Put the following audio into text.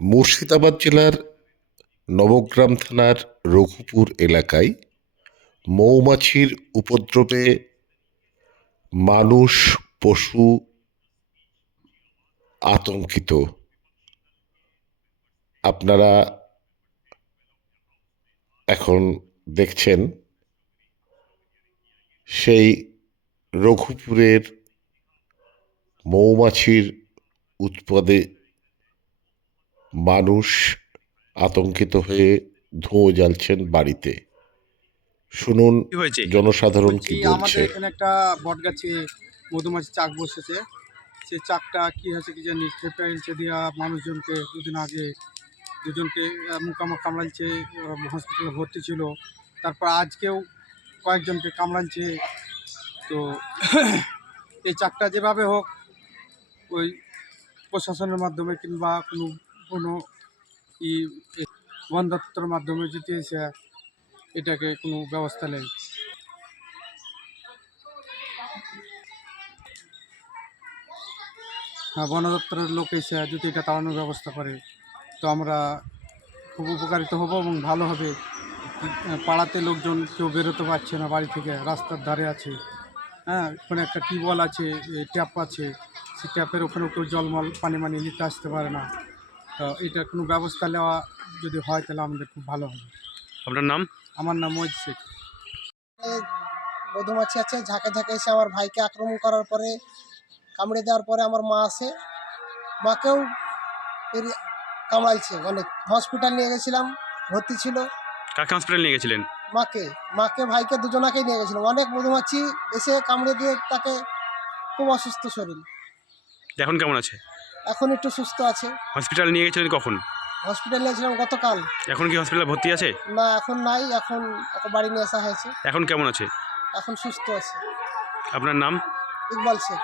মুর্শিদাবাদ জেলার নবগ্রাম থানার রঘুপুর এলাকায় মৌমাছির উপদ্রবে মানুষ, পশু আতঙ্কিত। আপনারা এখন দেখছেন সেই রঘুপুরের মৌমাছির উৎপাদে মানুষ আতঙ্কিত হয়ে ধোঁয়া জ্বালছেন বাড়িতে। শুনুন হয়েছে? জনসাধারণ কি বলছে? আমাদের এখানে একটা বট গাছে মধুমাছি চাক বসেছে। সেই চাকটা কি হয়েছে কি জানি খেপে গেছে দিয়া মানুষজনকে দুদিন আগে দুজনকে মুকামা কামড়াইছে হসপিটালে ভর্তি ছিল। তারপর আজকেও কয়েকজনকে কামড়াইছে। তো এই চাকটা যেভাবে হোক ওই প্রশাসনের মাধ্যমে কিংবা কোনো কোনো ই বন দপ্তরের মাধ্যমে যদি এসে এটাকে কোনো ব্যবস্থা নেই। হ্যাঁ বন দপ্তরের লোক এসে যদি এটা তাড়ানোর ব্যবস্থা করে, তো আমরা খুব উপকারিত হব এবং ভালো হবে। পাড়াতে লোকজন কেউ বেরোতে পারছে না বাড়ি থেকে, রাস্তার ধারে আছে। হ্যাঁ ওখানে একটা টিউবওয়েল আছে ট্যাপ আছে, সেই ট্যাপের ওখানেও কেউ জলমল, পানি মানি নিতে আসতে পারে না। তো এটার কোনো ব্যবস্থা নেওয়া যদি হয় তাহলে আমাদের খুব ভালো হবে। আপনার নাম? আমার নাম মহিত শেখ। এই মধুমাছি আছে ঝাঁকে ঝাঁকে এসে আমার ভাইকে আক্রমণ করার পরে কামড়ে দেওয়ার পরে আমার মা আসে মাকেও এর কামড়াইছে অনেক হসপিটাল নিয়ে গেছিলাম ভর্তি ছিল। কাকে হসপিটাল নিয়ে গেছিলেন? মাকে মাকে ভাইকে দুজনাকেই নিয়ে গেছিলাম। অনেক মধুমাছি এসে কামড়ে দিয়ে তাকে খুব অসুস্থ শরীর। এখন কেমন আছে? এখন একটু সুস্থ আছে। হসপিটাল নিয়ে গেছিলেন কখন? হসপিটাল নিয়েছিলাম গতকাল। এখন কি হসপিটালে ভর্তি আছে? না এখন নাই এখন ওকে বাড়ি নিয়ে আসা হয়েছে। এখন কেমন আছে? এখন সুস্থ আছে। আপনার নাম? ইকবাল শেখ।